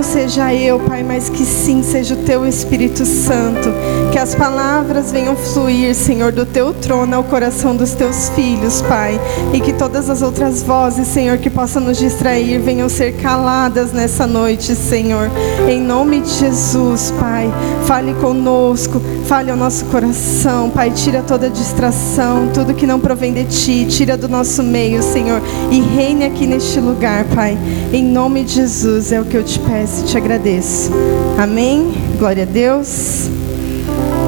não seja eu, Pai, mas que sim seja o Teu Espírito Santo. Que as palavras venham fluir, Senhor, do Teu trono ao coração dos Teus filhos, Pai. E que todas as outras vozes, Senhor, que possam nos distrair, venham ser caladas nessa noite, Senhor. Em nome de Jesus, Pai, fale conosco, fale ao nosso coração, Pai. Tira toda distração, tudo que não provém de Ti, tira do nosso meio, Senhor. E reine aqui neste lugar, Pai. Em nome de Jesus, é o que eu te peço e te agradeço. Amém? Glória a Deus.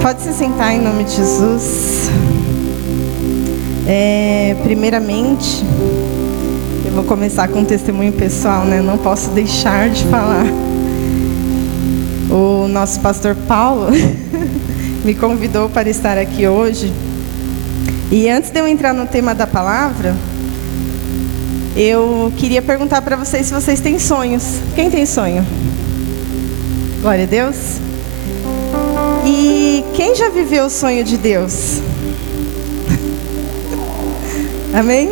Pode se sentar em nome de Jesus. Primeiramente, eu vou começar com um testemunho pessoal, né? Não posso deixar de falar. O nosso pastor Paulo me convidou para estar aqui hoje. E antes de eu entrar no tema da palavra, eu queria perguntar para vocês se vocês têm sonhos. Quem tem sonho? Glória a Deus. E quem já viveu o sonho de Deus? Amém?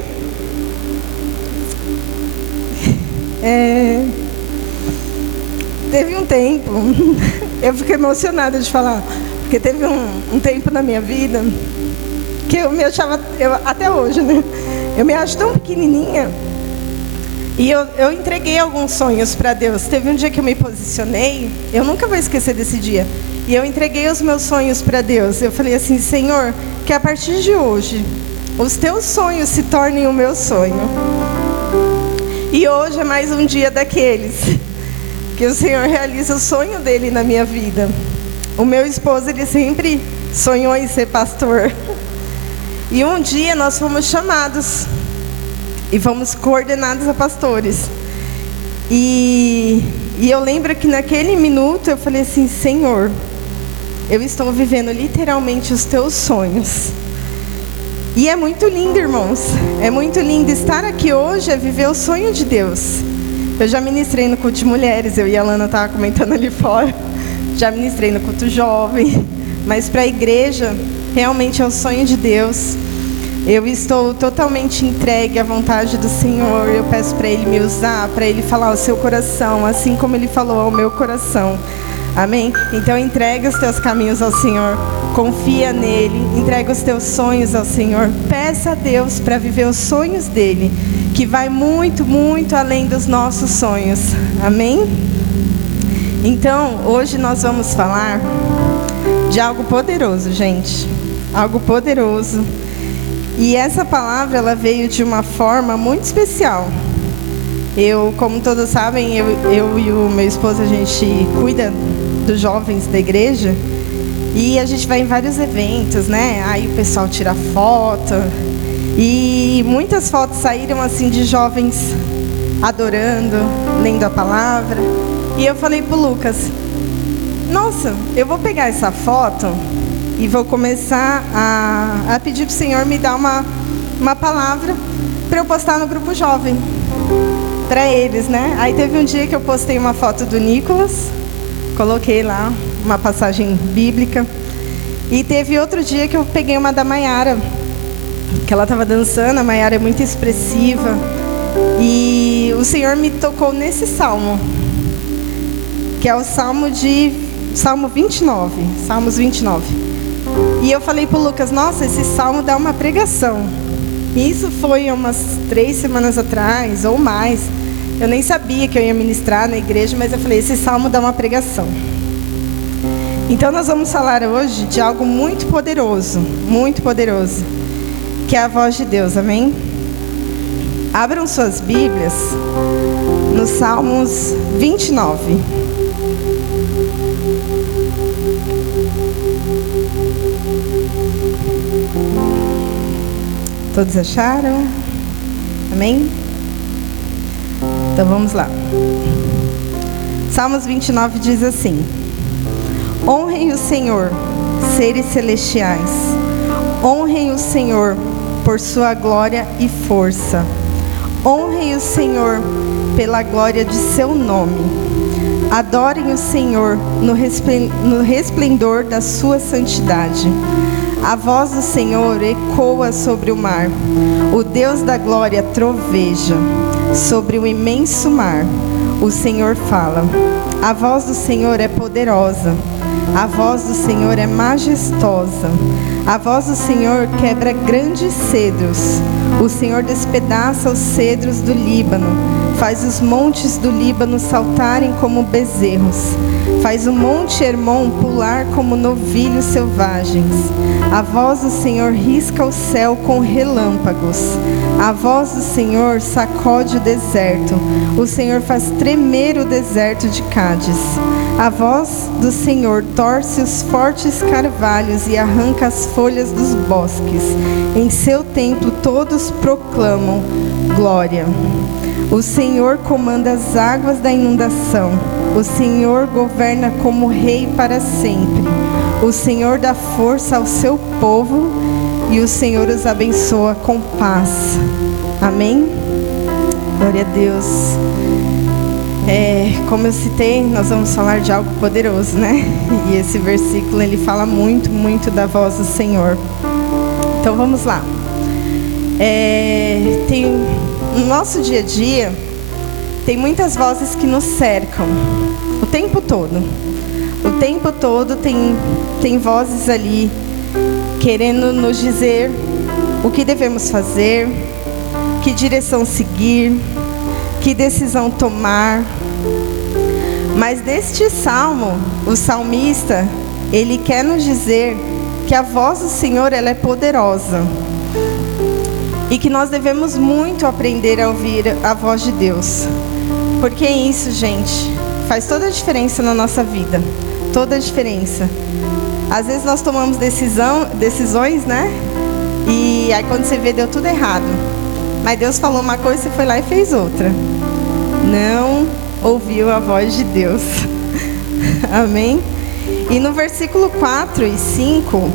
Teve um tempo, eu fico emocionada de falar, porque teve um tempo na minha vida que eu me achava, até hoje, né? Eu me acho tão pequenininha. E eu entreguei alguns sonhos para Deus. Teve um dia que eu me posicionei, eu nunca vou esquecer desse dia. E eu entreguei os meus sonhos para Deus. Eu falei assim: Senhor, que a partir de hoje, os teus sonhos se tornem o meu sonho. E hoje é mais um dia daqueles que o Senhor realiza o sonho dele na minha vida. O meu esposo, ele sempre sonhou em ser pastor. E um dia nós fomos chamados e fomos coordenados a pastores. E eu lembro que naquele minuto eu falei assim: Senhor, eu estou vivendo literalmente os teus sonhos. E é muito lindo, irmãos. É muito lindo estar aqui hoje, é viver o sonho de Deus. Eu já ministrei no culto de mulheres, eu e a Lana estavam comentando ali fora. Já ministrei no culto jovem. Mas para a igreja, realmente é o sonho de Deus. Eu estou totalmente entregue à vontade do Senhor. Eu peço para Ele me usar, para Ele falar ao seu coração, assim como Ele falou ao meu coração. Amém? Então entrega os teus caminhos ao Senhor. Confia nele. Entrega os teus sonhos ao Senhor. Peça a Deus para viver os sonhos dele, que vai muito, muito além dos nossos sonhos. Amém? Então, hoje nós vamos falar de algo poderoso, gente. Algo poderoso. E essa palavra, ela veio de uma forma muito especial. Eu, como todos sabem, eu e o meu esposo, a gente cuida dos jovens da igreja. E a gente vai em vários eventos, né? Aí o pessoal tira foto. E muitas fotos saíram assim de jovens adorando, lendo a palavra. E eu falei pro Lucas: nossa, eu vou pegar essa foto e vou começar a pedir pro Senhor me dar uma palavra para eu postar no grupo jovem, para eles, né? Aí teve um dia que eu postei uma foto do Nicolas, coloquei lá uma passagem bíblica. E teve outro dia que eu peguei uma da Maiara, que ela estava dançando. A Maiara é muito expressiva. E o Senhor me tocou nesse salmo, que é o Salmo 29, Salmos 29. E eu falei para o Lucas: nossa, esse salmo dá uma pregação. E isso foi umas 3 semanas atrás, ou mais. Eu nem sabia que eu ia ministrar na igreja, mas eu falei: esse salmo dá uma pregação. Então nós vamos falar hoje de algo muito poderoso, que é a voz de Deus, amém? Abram suas Bíblias no Salmos 29. Todos acharam? Amém? Então vamos lá. Salmos 29 diz assim: honrem o Senhor, seres celestiais. Honrem o Senhor por sua glória e força. Honrem o Senhor pela glória de seu nome. Adorem o Senhor no resplendor da sua santidade. A voz do Senhor ecoa sobre o mar. O Deus da glória troveja sobre o imenso mar. O Senhor fala. A voz do Senhor é poderosa. A voz do Senhor é majestosa. A voz do Senhor quebra grandes cedros. O Senhor despedaça os cedros do Líbano. Faz os montes do Líbano saltarem como bezerros. Faz o monte Hermon pular como novilhos selvagens. A voz do Senhor risca o céu com relâmpagos. A voz do Senhor sacode o deserto. O Senhor faz tremer o deserto de Cádiz. A voz do Senhor torce os fortes carvalhos e arranca as folhas dos bosques. Em seu templo todos proclamam glória. O Senhor comanda as águas da inundação. O Senhor governa como rei para sempre. O Senhor dá força ao seu povo e o Senhor os abençoa com paz. Amém? Glória a Deus. Como eu citei, nós vamos falar de algo poderoso, né? E esse versículo, ele fala muito, muito da voz do Senhor. Então vamos lá. No nosso dia a dia, tem muitas vozes que nos cercam, o tempo todo. O tempo todo tem vozes ali, querendo nos dizer o que devemos fazer, que direção seguir, que decisão tomar. Mas neste salmo, o salmista, ele quer nos dizer que a voz do Senhor, ela é poderosa. E que nós devemos muito aprender a ouvir a voz de Deus. Porque isso, gente, faz toda a diferença na nossa vida. Toda a diferença. Às vezes nós tomamos decisões, né? E aí quando você vê, deu tudo errado. Mas Deus falou uma coisa, você foi lá e fez outra. Não ouviu a voz de Deus. Amém? E no versículo 4 e 5...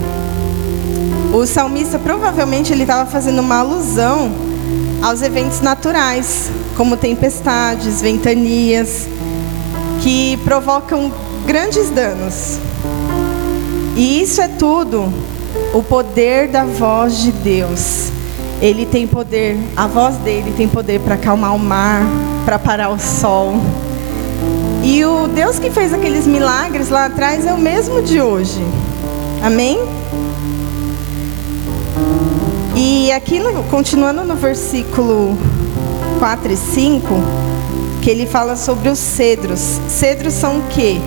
o salmista, provavelmente, ele estava fazendo uma alusão aos eventos naturais, como tempestades, ventanias, que provocam grandes danos. E isso é tudo o poder da voz de Deus. Ele tem poder, a voz dele tem poder para acalmar o mar, para parar o sol. E o Deus que fez aqueles milagres lá atrás é o mesmo de hoje. Amém? E aqui, continuando no versículo 4 e 5, que ele fala sobre os cedros. Cedros são o quê?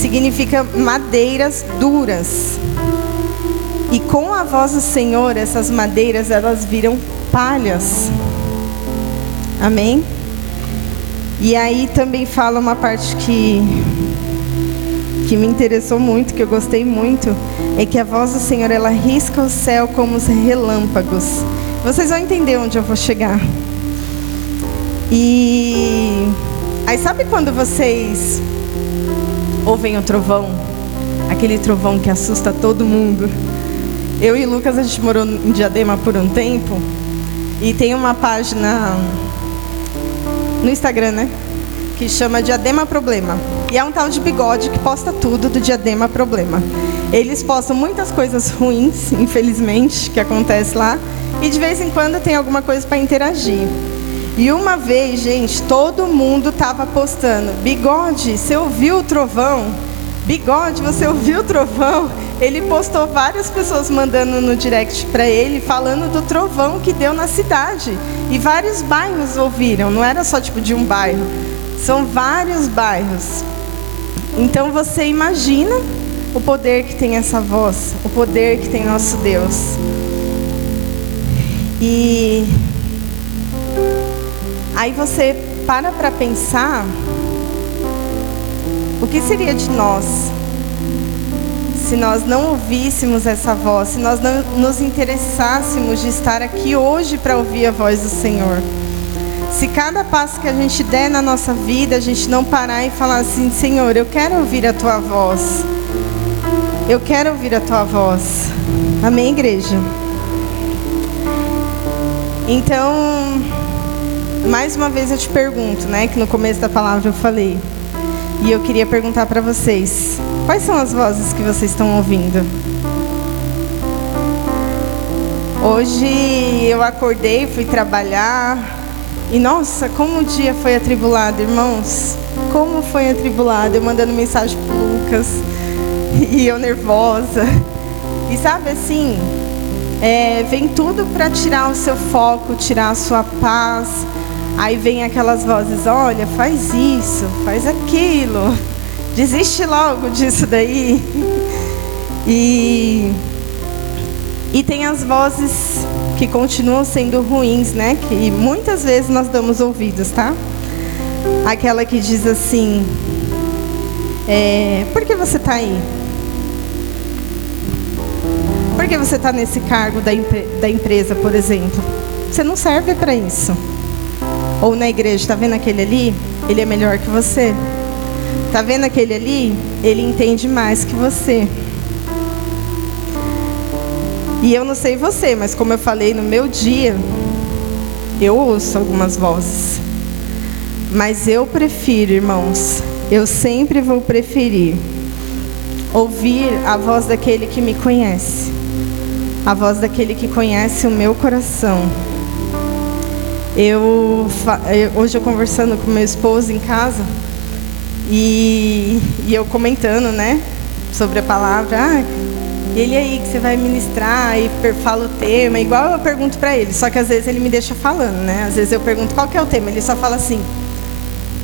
Significa madeiras duras. E com a voz do Senhor, essas madeiras, elas viram palhas. Amém? E aí também fala uma parte que me interessou muito, que eu gostei muito, é que a voz do Senhor, ela risca o céu como os relâmpagos. Vocês vão entender onde eu vou chegar. E aí, sabe quando vocês ouvem o trovão? Aquele trovão que assusta todo mundo. Eu e o Lucas, a gente morou em Diadema por um tempo. E tem uma página no Instagram, né? Que chama Diadema Problema. E é um tal de Bigode que posta tudo do Diadema Problema. Eles postam muitas coisas ruins, infelizmente, que acontece lá. E de vez em quando tem alguma coisa para interagir. E uma vez, gente, todo mundo estava postando: Bigode, você ouviu o trovão? Bigode, você ouviu o trovão? Ele postou, várias pessoas mandando no direct para ele, falando do trovão que deu na cidade. E vários bairros ouviram, não era só tipo de um bairro. São vários bairros. Então você imagina o poder que tem essa voz, o poder que tem nosso Deus. E aí você para pensar, o que seria de nós se nós não ouvíssemos essa voz, se nós não nos interessássemos de estar aqui hoje para ouvir a voz do Senhor? Se cada passo que a gente der na nossa vida, a gente não parar e falar assim: Senhor, eu quero ouvir a Tua voz. Eu quero ouvir a Tua voz. Amém, igreja? Então, mais uma vez eu te pergunto, né? Que no começo da palavra eu falei. E eu queria perguntar para vocês: quais são as vozes que vocês estão ouvindo? Hoje eu acordei, fui trabalhar. E nossa, como o dia foi atribulado, irmãos. como foi atribulada, eu mandando mensagem pro Lucas, e eu nervosa. E sabe assim, vem tudo para tirar o seu foco, tirar a sua paz. Aí vem aquelas vozes, olha, faz isso, faz aquilo, desiste logo disso daí. E tem as vozes que continuam sendo ruins, né? Que muitas vezes nós damos ouvidos, tá? Aquela que diz assim, por que você está aí? Por que você está nesse cargo da empresa, por exemplo? Você não serve para isso. Ou na igreja, está vendo aquele ali? Ele é melhor que você. Está vendo aquele ali? Ele entende mais que você. E eu não sei você, mas como eu falei no meu dia, eu ouço algumas vozes. Mas eu prefiro, irmãos, eu sempre vou preferir ouvir a voz daquele que me conhece. A voz daquele que conhece o meu coração. Hoje eu conversando com meu esposo em casa, e eu comentando, né, sobre a palavra, ele aí que você vai ministrar, e fala o tema, igual eu pergunto para ele, só que às vezes ele me deixa falando, né, às vezes eu pergunto qual que é o tema, ele só fala assim,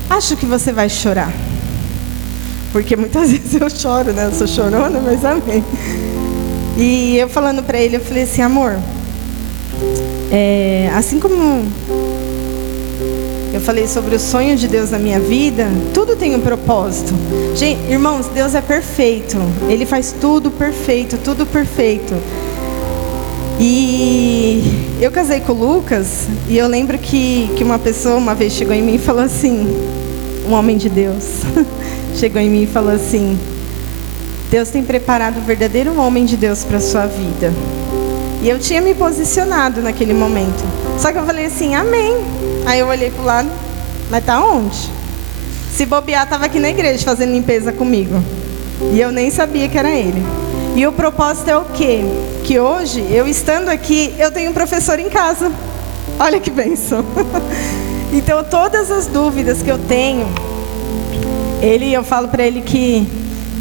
acho que você vai chorar, porque muitas vezes eu choro, né, eu sou chorona, mas amém. E eu falando para ele, eu falei assim, amor, assim como eu falei sobre o sonho de Deus na minha vida, tudo tem um propósito. Gente, irmãos, Deus é perfeito. Ele faz tudo perfeito, tudo perfeito. E eu casei com o Lucas, e eu lembro que uma pessoa uma vez chegou em mim e falou assim, um homem de Deus, chegou em mim e falou assim, Deus tem preparado o verdadeiro homem de Deus para a sua vida. E eu tinha me posicionado naquele momento. Só que eu falei assim, amém. Aí eu olhei pro lado, mas tá onde? Se bobear, tava aqui na igreja fazendo limpeza comigo. E eu nem sabia que era ele. E o propósito é o quê? Que hoje, eu estando aqui, eu tenho um professor em casa. Olha que bênção. Então, todas as dúvidas que eu tenho, eu falo para ele que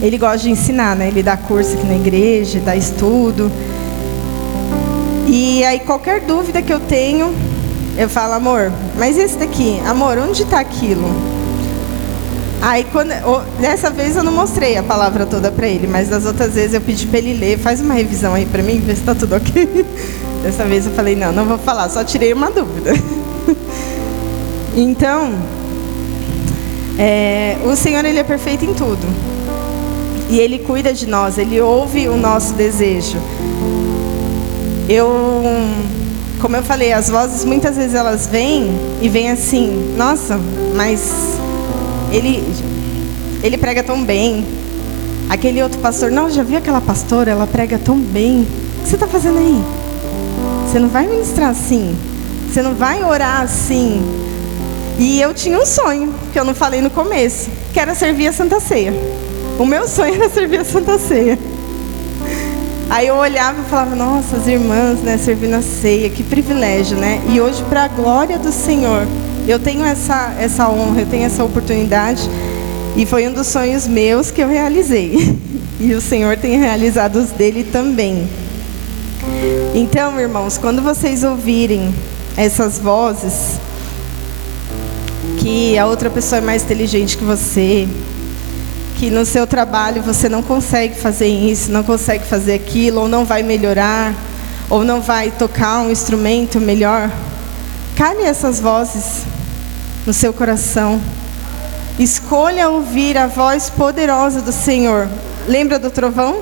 ele gosta de ensinar, né? Ele dá curso aqui na igreja, dá estudo. E aí, qualquer dúvida que eu tenho, eu falo, amor, mas esse daqui, amor, onde está aquilo? Aí, dessa vez eu não mostrei a palavra toda para ele, mas das outras vezes eu pedi para ele ler, faz uma revisão aí para mim, ver se está tudo ok. Dessa vez eu falei, não vou falar, só tirei uma dúvida. Então, o Senhor, Ele é perfeito em tudo. E Ele cuida de nós, Ele ouve o nosso desejo. Como eu falei, as vozes muitas vezes elas vêm e vêm assim, nossa, mas ele prega tão bem. Aquele outro pastor, não, já viu aquela pastora, ela prega tão bem. O que você está fazendo aí? Você não vai ministrar assim, você não vai orar assim. E eu tinha um sonho, que eu não falei no começo, que era servir a Santa Ceia. O meu sonho era servir a Santa Ceia. Aí eu olhava e falava, nossa, as irmãs, né, servindo a ceia, que privilégio, né? E hoje, para a glória do Senhor, eu tenho essa honra, eu tenho essa oportunidade, e foi um dos sonhos meus que eu realizei. E o Senhor tem realizado os dele também. Então, irmãos, quando vocês ouvirem essas vozes, que a outra pessoa é mais inteligente que você, que no seu trabalho você não consegue fazer isso, não consegue fazer aquilo, ou não vai melhorar, ou não vai tocar um instrumento melhor, cale essas vozes no seu coração. Escolha ouvir a voz poderosa do Senhor. Lembra do trovão?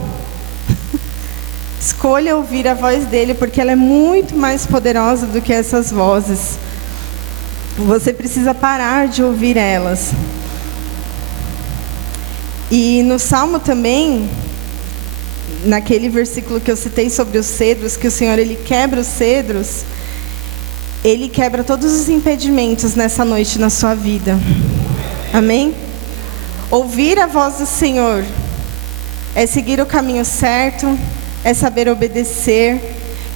Escolha ouvir a voz dele, porque ela é muito mais poderosa do que essas vozes. Você precisa parar de ouvir elas. E no Salmo também, naquele versículo que eu citei sobre os cedros, que o Senhor, Ele quebra os cedros, Ele quebra todos os impedimentos nessa noite na sua vida. Amém? Ouvir a voz do Senhor é seguir o caminho certo, é saber obedecer.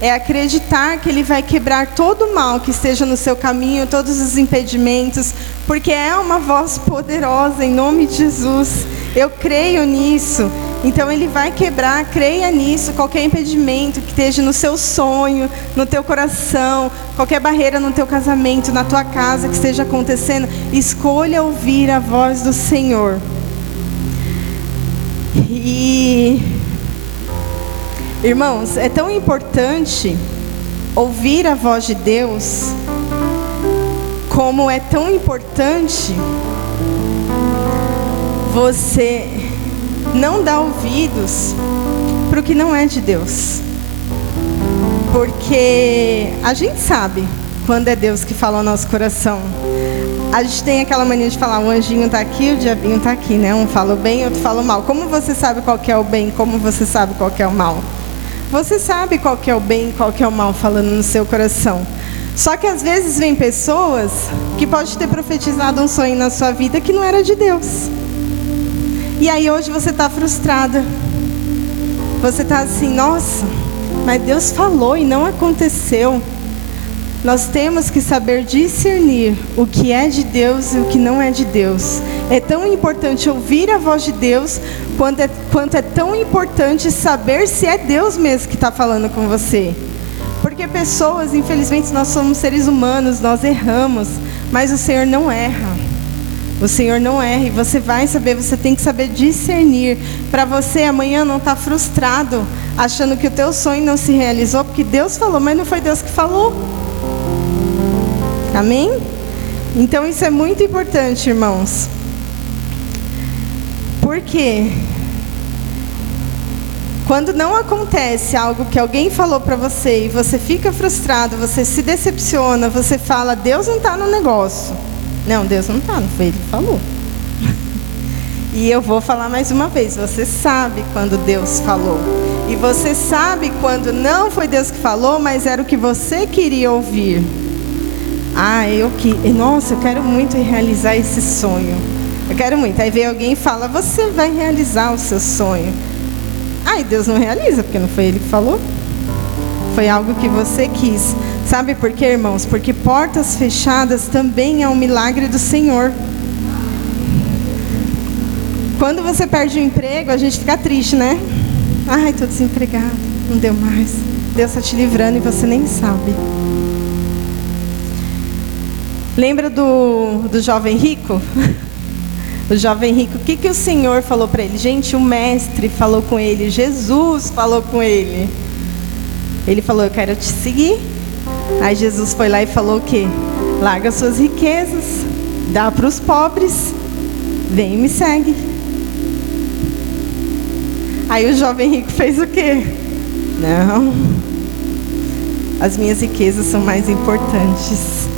é acreditar que Ele vai quebrar todo o mal que esteja no seu caminho, todos os impedimentos, porque é uma voz poderosa em nome de Jesus. Eu creio nisso. Então Ele vai quebrar, creia nisso, qualquer impedimento que esteja no seu sonho, no teu coração, qualquer barreira no teu casamento, na tua casa que esteja acontecendo, escolha ouvir a voz do Senhor. E, irmãos, é tão importante ouvir a voz de Deus, como é tão importante você não dar ouvidos para o que não é de Deus. Porque a gente sabe quando é Deus que fala ao nosso coração. A gente tem aquela mania de falar, o anjinho está aqui, o diabinho está aqui, né? Um fala o bem, outro fala o mal. Como você sabe qual que é o bem, como você sabe qual que é o mal? Você sabe qual que é o bem e qual que é o mal falando no seu coração. Só que às vezes vem pessoas que podem ter profetizado um sonho na sua vida que não era de Deus. E aí hoje você está frustrada. Você está assim, nossa, mas Deus falou e não aconteceu. Nós temos que saber discernir o que é de Deus e o que não é de Deus. É tão importante ouvir a voz de Deus, quanto é tão importante saber se é Deus mesmo que está falando com você. Porque pessoas, infelizmente, nós somos seres humanos, nós erramos, mas o Senhor não erra. O Senhor não erra e você vai saber, você tem que saber discernir. Para você amanhã não estar frustrado, achando que o teu sonho não se realizou, porque Deus falou, mas não foi Deus que falou. Amém? Então isso é muito importante, irmãos. Porque quando não acontece algo que alguém falou para você e você fica frustrado, você se decepciona, você fala, Deus não está no negócio. Não, Deus não está, não foi Ele que falou. E eu vou falar mais uma vez, você sabe quando Deus falou. E você sabe quando não foi Deus que falou, mas era o que você queria ouvir. Nossa, eu quero muito realizar esse sonho. Eu quero muito. Aí vem alguém e fala, você vai realizar o seu sonho. E Deus não realiza, porque não foi Ele que falou. Foi algo que você quis. Sabe por quê, irmãos? Porque portas fechadas também é um milagre do Senhor. Quando você perde o emprego, a gente fica triste, né? Estou desempregado, não deu mais. Deus está te livrando e você nem sabe. Lembra do jovem rico? O jovem rico, o que o Senhor falou para ele? Gente, o mestre falou com ele, Jesus falou com ele. Ele falou, eu quero te seguir. Aí Jesus foi lá e falou o quê? Larga suas riquezas, dá para os pobres, vem e me segue. Aí o jovem rico fez o quê? Não, as minhas riquezas são mais importantes.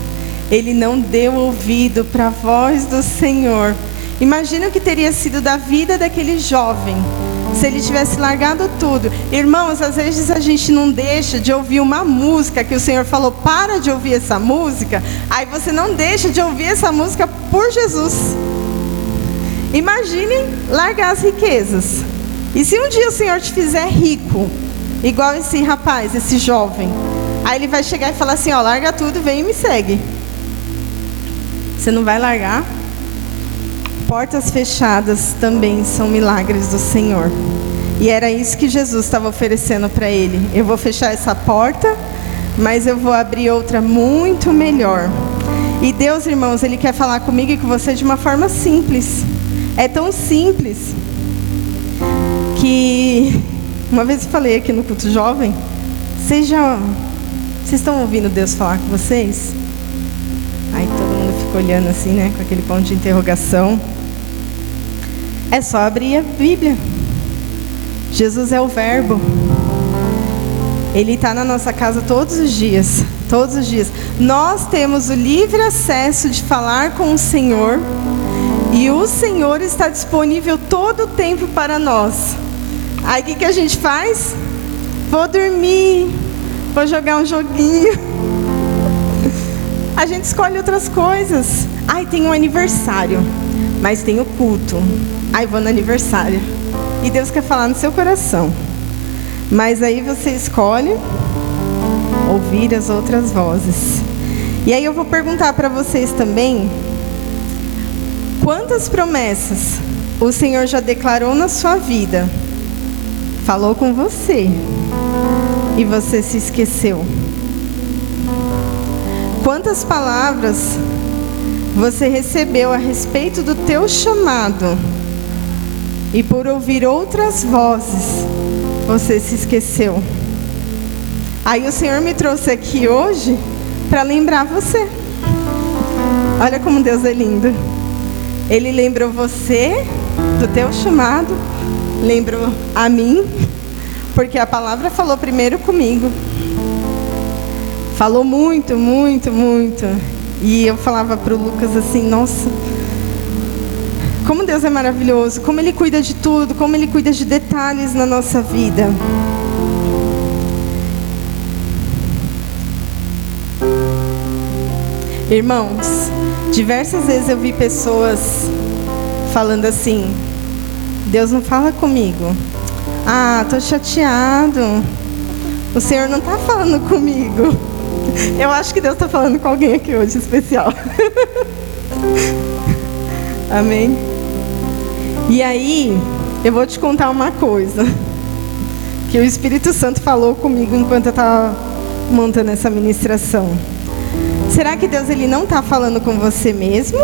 Ele não deu ouvido para a voz do Senhor. Imagina o que teria sido da vida daquele jovem se ele tivesse largado tudo. Irmãos, às vezes a gente não deixa de ouvir uma música que o Senhor falou, para de ouvir essa música. Aí você não deixa de ouvir essa música por Jesus. Imagine largar as riquezas. E se um dia o Senhor te fizer rico, igual esse rapaz, esse jovem, aí Ele vai chegar e falar assim, larga tudo, vem e me segue. Você não vai largar? Portas fechadas também são milagres do Senhor. E era isso que Jesus estava oferecendo para ele. Eu vou fechar essa porta, mas eu vou abrir outra muito melhor. E Deus, irmãos, Ele quer falar comigo e com você de uma forma simples. É tão simples que uma vez eu falei aqui no culto jovem, vocês estão ouvindo Deus falar com vocês? Aí todo mundo fica olhando assim, né, com aquele ponto de interrogação. É só abrir a Bíblia. Jesus é o Verbo. Ele está na nossa casa todos os dias. Todos os dias. Nós temos o livre acesso de falar com o Senhor. E o Senhor está disponível todo o tempo para nós. Aí o que a gente faz? Vou dormir. Vou jogar um joguinho. A gente escolhe outras coisas. Tem um aniversário, mas tem o culto. Vou no aniversário. E Deus quer falar no seu coração. Mas aí você escolhe ouvir as outras vozes. E aí eu vou perguntar para vocês também, quantas promessas o Senhor já declarou na sua vida, falou com você, e você se esqueceu? Quantas palavras você recebeu a respeito do teu chamado, e por ouvir outras vozes, você se esqueceu? Aí o Senhor me trouxe aqui hoje para lembrar você. Olha como Deus é lindo. Ele lembrou você do teu chamado, lembrou a mim, porque a palavra falou primeiro comigo. Falou muito, muito, muito. E eu falava para o Lucas assim, nossa, como Deus é maravilhoso, como Ele cuida de tudo, como Ele cuida de detalhes na nossa vida. Irmãos, diversas vezes eu vi pessoas falando assim, Deus não fala comigo. Ah, tô chateado. O Senhor não está falando comigo. Eu acho que Deus está falando com alguém aqui hoje especial. Amém? E aí, eu vou te contar uma coisa que o Espírito Santo falou comigo enquanto eu estava montando essa ministração. Será que Deus ele não está falando com você mesmo?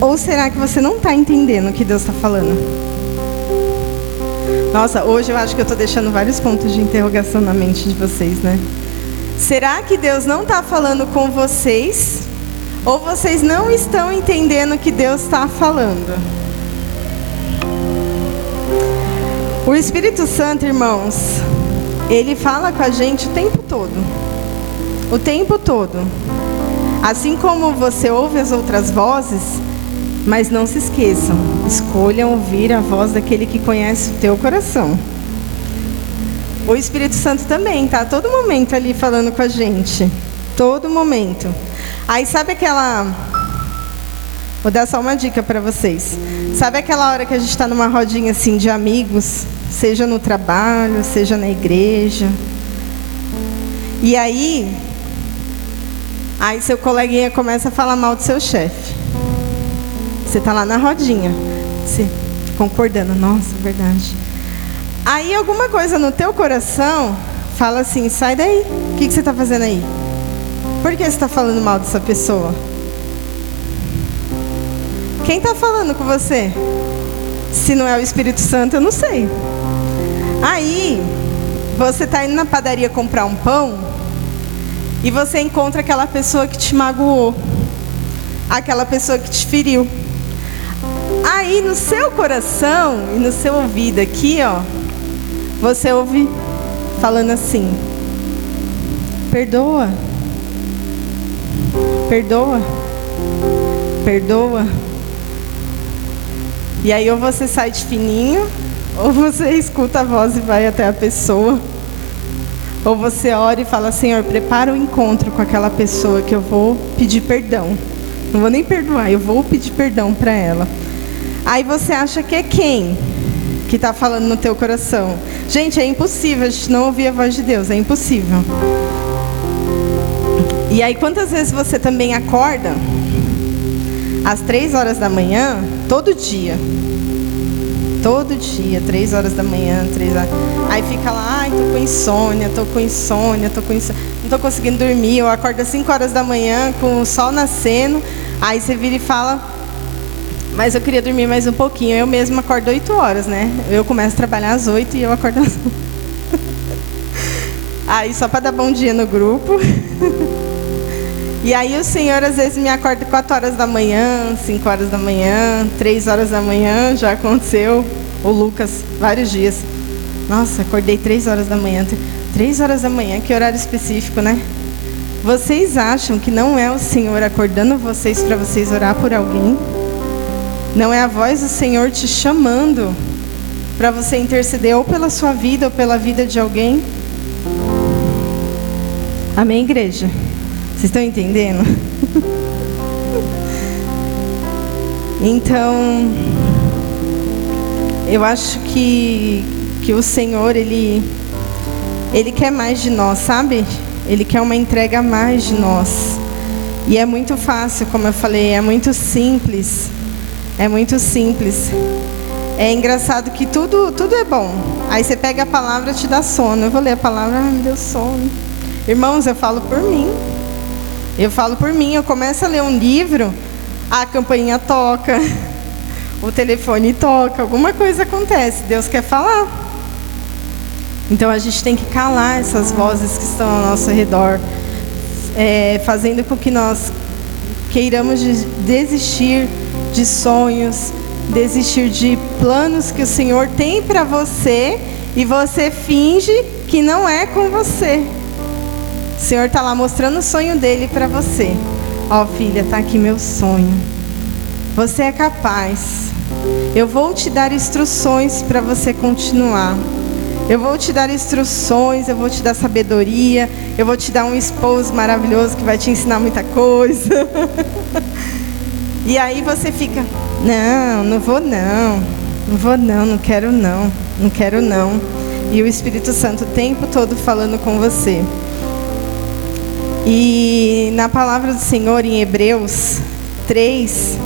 Ou será que você não está entendendo o que Deus está falando? Nossa, hoje eu acho que eu estou deixando vários pontos de interrogação na mente de vocês, né? Será que Deus não está falando com vocês? Ou vocês não estão entendendo o que Deus está falando? O Espírito Santo, irmãos, ele fala com a gente o tempo todo. O tempo todo. Assim como você ouve as outras vozes, mas não se esqueçam, escolham ouvir a voz daquele que conhece o teu coração. O Espírito Santo também está a todo momento ali falando com a gente. Todo momento. Aí sabe aquela... Vou dar só uma dica para vocês. Sabe aquela hora que a gente está numa rodinha assim de amigos, seja no trabalho, seja na igreja. E aí seu coleguinha começa a falar mal do seu chefe. Você está lá na rodinha, você concordando, nossa, é verdade. Aí alguma coisa no teu coração fala assim, sai daí, o que você está fazendo aí? Por que você está falando mal dessa pessoa? Quem está falando com você? Se não é o Espírito Santo, eu não sei. Aí, você está indo na padaria comprar um pão e você encontra aquela pessoa que te magoou, aquela pessoa que te feriu. Aí, no seu coração e no seu ouvido aqui, ó, você ouve falando assim, perdoa, perdoa, perdoa. E aí ou você sai de fininho, ou você escuta a voz e vai até a pessoa, ou você ora e fala, Senhor, prepara o encontro com aquela pessoa que eu vou pedir perdão. Não vou nem perdoar, eu vou pedir perdão para ela. Aí você acha que é quem que está falando no teu coração? Gente, é impossível a gente não ouvir a voz de Deus, é impossível. E aí quantas vezes você também acorda às 3 horas da manhã, todo dia, 3 horas da manhã, 3 horas, aí fica lá, ai, tô com insônia, não tô conseguindo dormir, eu acordo às 5 horas da manhã com o sol nascendo, aí você vira e fala, mas eu queria dormir mais um pouquinho, eu mesma acordo 8 horas, né? Eu começo a trabalhar às 8 e eu acordo às... Aí só para dar bom dia no grupo. E aí o Senhor às vezes me acorda 4 horas da manhã, 5 horas da manhã, 3 horas da manhã, já aconteceu. O Lucas, vários dias. Nossa, acordei 3 horas da manhã. 3 horas da manhã, que horário específico, né? Vocês acham que não é o Senhor acordando vocês para vocês orar por alguém? Não é a voz do Senhor te chamando para você interceder ou pela sua vida ou pela vida de alguém? Amém, igreja? Vocês estão entendendo? Então, eu acho que o Senhor, Ele Ele quer mais de nós, sabe? Ele quer uma entrega a mais de nós. E é muito fácil, como eu falei, é muito simples. É muito simples. É engraçado que tudo é bom. Aí você pega a palavra e te dá sono. Eu vou ler a palavra, ai, me deu sono. Irmãos, eu falo por mim. Eu começo a ler um livro, a campainha toca, o telefone toca, alguma coisa acontece. Deus quer falar. Então a gente tem que calar essas vozes que estão ao nosso redor, fazendo com que nós queiramos desistir de sonhos, desistir de planos que o Senhor tem para você e você finge que não é com você. O Senhor está lá mostrando o sonho dele para você. Ó, filha, está aqui meu sonho. Você é capaz. Eu vou te dar instruções para você continuar. Eu vou te dar instruções, eu vou te dar sabedoria, eu vou te dar um esposo maravilhoso que vai te ensinar muita coisa. E aí você fica, não vou não, não quero não. E o Espírito Santo o tempo todo falando com você. E na palavra do Senhor em Hebreus 3,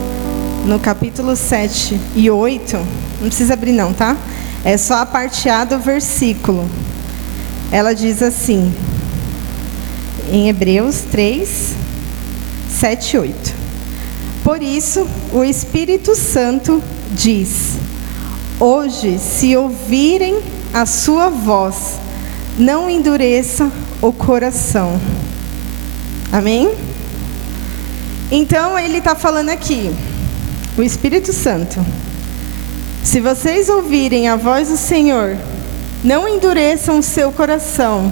no capítulo 7 e 8, não precisa abrir não, tá? É só a parte A do versículo. Ela diz assim, em Hebreus 3, 7 e 8. Por isso, o Espírito Santo diz: hoje, se ouvirem a sua voz, não endureça o coração. Amém? Então, ele está falando aqui, o Espírito Santo. Se vocês ouvirem a voz do Senhor, não endureçam o seu coração.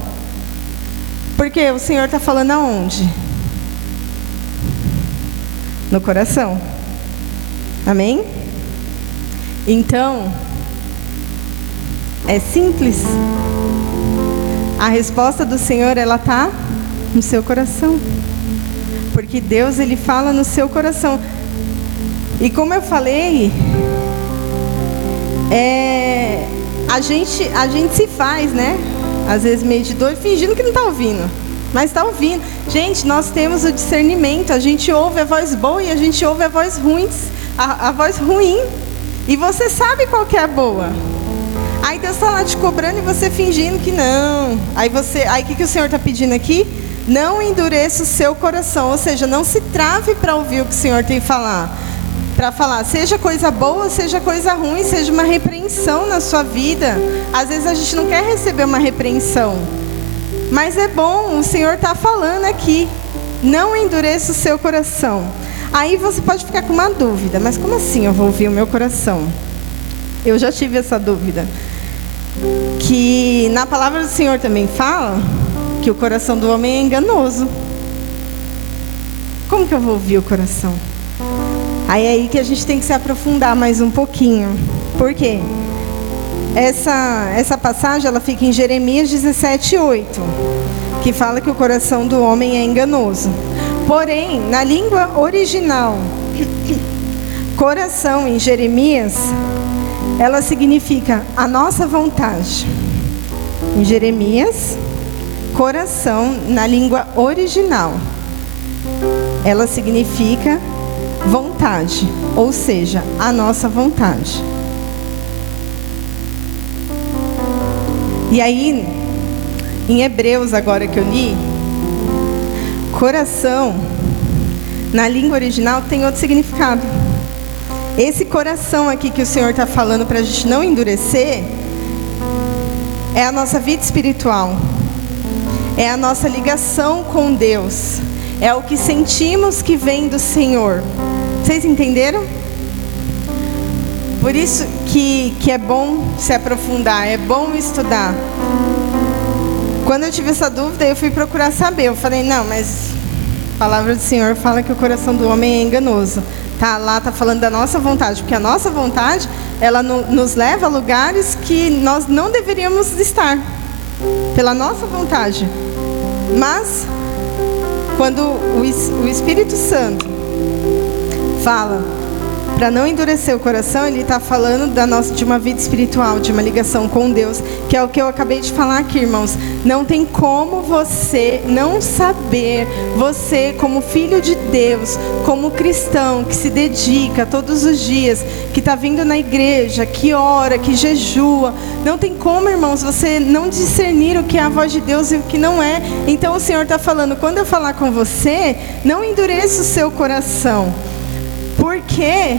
Porque o Senhor está falando aonde? No coração. Amém? Então, é simples. A resposta do Senhor, ela está no seu coração. Porque Deus, Ele fala no seu coração. E como eu falei... A gente se faz, né? Às vezes meio de doido, fingindo que não está ouvindo. Mas está ouvindo. Gente, nós temos o discernimento. A gente ouve a voz boa e a gente ouve a voz ruim. A voz ruim. E você sabe qual que é a boa. Aí Deus está lá te cobrando e você fingindo que não. Aí o que o Senhor está pedindo aqui? Não endureça o seu coração. Ou seja, não se trave para ouvir o que o Senhor tem que falar. Para falar, seja coisa boa, seja coisa ruim, seja uma repreensão na sua vida. Às vezes a gente não quer receber uma repreensão, mas é bom, o Senhor está falando aqui. Não endureça o seu coração. Aí você pode ficar com uma dúvida, mas como assim eu vou ouvir o meu coração? Eu já tive essa dúvida. Que na palavra do Senhor também fala que o coração do homem é enganoso. Como que eu vou ouvir o coração? Aí é aí que a gente tem que se aprofundar mais um pouquinho. Por quê? Essa passagem, ela fica em Jeremias 17, 8, que fala que o coração do homem é enganoso. Porém, na língua original, coração em Jeremias, ela significa a nossa vontade. Em Jeremias, coração, na língua original, ela significa vontade, ou seja, a nossa vontade. E aí, em Hebreus, agora que eu li, coração, na língua original, tem outro significado. Esse coração aqui que o Senhor está falando para a gente não endurecer, é a nossa vida espiritual, é a nossa ligação com Deus, é o que sentimos que vem do Senhor. Vocês entenderam? Por isso que é bom se aprofundar, é bom estudar. Quando eu tive essa dúvida, eu fui procurar saber. Eu falei, não, mas a palavra do Senhor fala que o coração do homem é enganoso. Lá está falando da nossa vontade, porque a nossa vontade, ela nos leva a lugares que nós não deveríamos estar, pela nossa vontade. Mas, quando o Espírito Santo fala para não endurecer o coração, ele está falando de uma vida espiritual, de uma ligação com Deus, que é o que eu acabei de falar aqui, irmãos. Não tem como você não saber, você como filho de Deus, como cristão que se dedica todos os dias, que está vindo na igreja, que ora, que jejua, não tem como, irmãos, você não discernir o que é a voz de Deus e o que não é. Então o Senhor está falando, quando eu falar com você, não endureça o seu coração, porque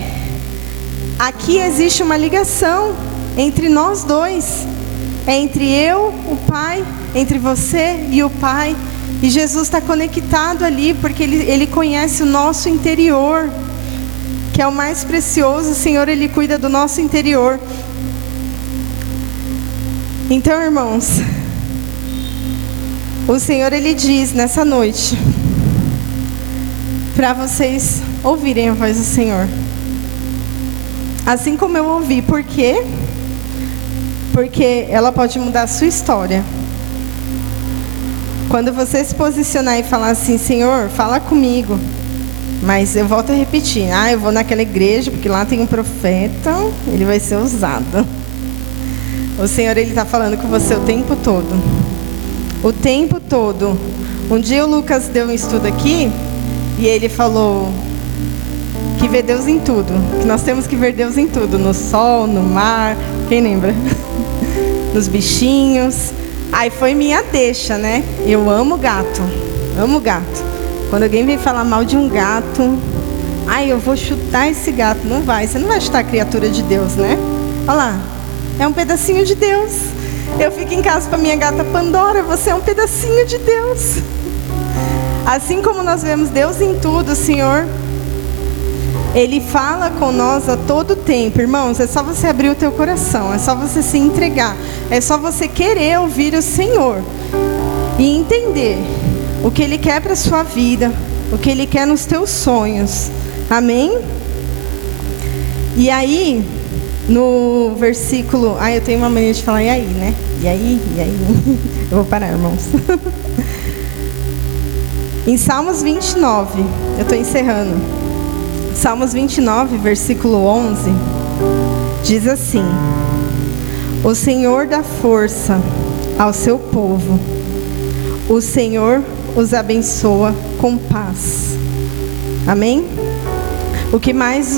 aqui existe uma ligação entre nós dois, é entre eu, o Pai, entre você e o Pai, e Jesus está conectado ali, porque Ele conhece o nosso interior, que é o mais precioso. O Senhor, Ele cuida do nosso interior. Então, irmãos, o Senhor, Ele diz nessa noite, para vocês ouvirem a voz do Senhor, assim como eu ouvi. Por quê? Porque ela pode mudar a sua história. Quando você se posicionar e falar assim, Senhor, fala comigo, mas eu volto a repetir, eu vou naquela igreja, porque lá tem um profeta, ele vai ser usado. O Senhor, Ele está falando com você o tempo todo. O tempo todo. Um dia o Lucas deu um estudo aqui, e ele falou que vê Deus em tudo, que nós temos que ver Deus em tudo, no sol, no mar, quem lembra? Nos bichinhos. Aí foi minha deixa, né? Eu amo gato, amo gato. Quando alguém vem falar mal de um gato, eu vou chutar esse gato. Não vai, você não vai chutar a criatura de Deus, né? Olha lá, é um pedacinho de Deus. Eu fico em casa com a minha gata Pandora, você é um pedacinho de Deus. Assim como nós vemos Deus em tudo, o Senhor, Ele fala com nós a todo tempo. Irmãos, é só você abrir o teu coração, é só você se entregar, é só você querer ouvir o Senhor e entender o que Ele quer para a sua vida, o que Ele quer nos teus sonhos. Amém? E aí, no versículo... eu tenho uma mania de falar e aí, né? E aí? Eu vou parar, irmãos. Em Salmos 29, eu estou encerrando. Salmos 29, versículo 11, diz assim: o Senhor dá força ao seu povo, o Senhor os abençoa com paz. Amém? O que mais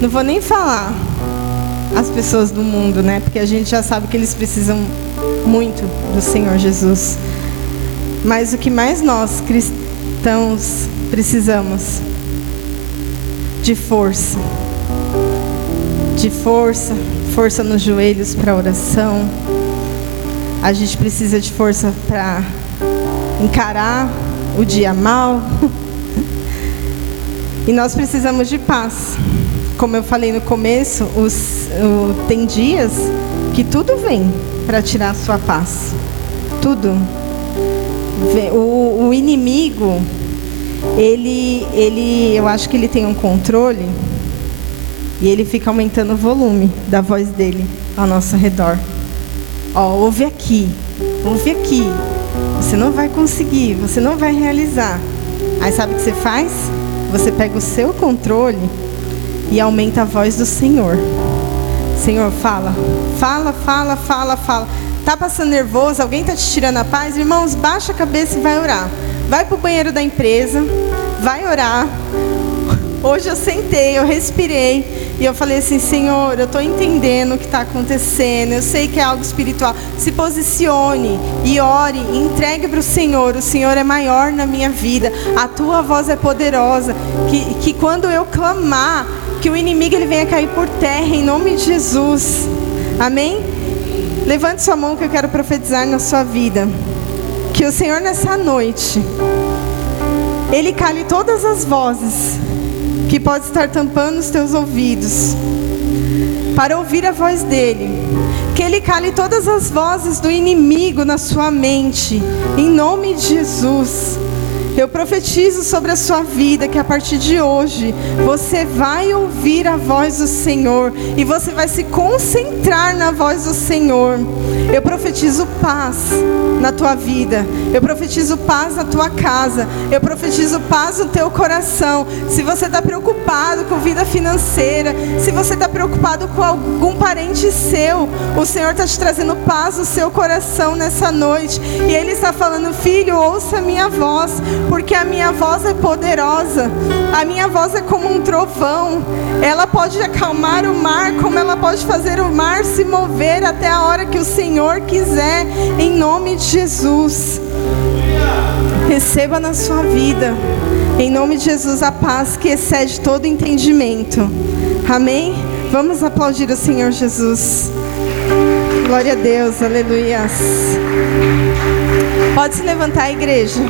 não vou nem falar as pessoas do mundo, né? Porque a gente já sabe que eles precisam muito do Senhor Jesus. Mas o que mais nós, cristãos, precisamos? De força. De força. Força nos joelhos para oração. A gente precisa de força para encarar o dia mal. E nós precisamos de paz. Como eu falei no começo, tem dias que tudo vem para tirar a sua paz. Tudo. O inimigo, eu acho que ele tem um controle e ele fica aumentando o volume da voz dele ao nosso redor. Ouve aqui, você não vai conseguir, você não vai realizar. Aí sabe o que você faz? Você pega o seu controle e aumenta a voz do Senhor. Senhor, fala. Tá passando nervoso, alguém tá te tirando a paz? Irmãos, baixa a cabeça e vai orar. Vai pro banheiro da empresa, vai orar. Hoje eu sentei, eu respirei e eu falei assim, Senhor, eu estou entendendo o que está acontecendo, eu sei que é algo espiritual. Se posicione e ore, e entregue para o Senhor é maior na minha vida, a tua voz é poderosa, que quando eu clamar, que o inimigo ele venha cair por terra em nome de Jesus. Amém? Levante sua mão que eu quero profetizar na sua vida. Que o Senhor nessa noite, Ele cale todas as vozes que podem estar tampando os teus ouvidos para ouvir a voz dEle. Que Ele cale todas as vozes do inimigo na sua mente, em nome de Jesus. Eu profetizo sobre a sua vida que a partir de hoje você vai ouvir a voz do Senhor e você vai se concentrar na voz do Senhor. Eu profetizo paz na tua vida. Eu profetizo paz na tua casa. Eu profetizo paz no teu coração. Se você está preocupado com vida financeira, se você está preocupado com algum parente seu, o Senhor está te trazendo paz no seu coração nessa noite. E Ele está falando: filho, ouça a minha voz, porque a minha voz é poderosa. A minha voz é como um trovão. Ela pode acalmar o mar, como ela pode fazer o mar se mover até a hora que o Senhor quiser, em nome de Jesus. Receba na sua vida, em nome de Jesus, a paz que excede todo entendimento. Amém? Vamos aplaudir o Senhor Jesus. Glória a Deus, aleluias. Pode se levantar, igreja.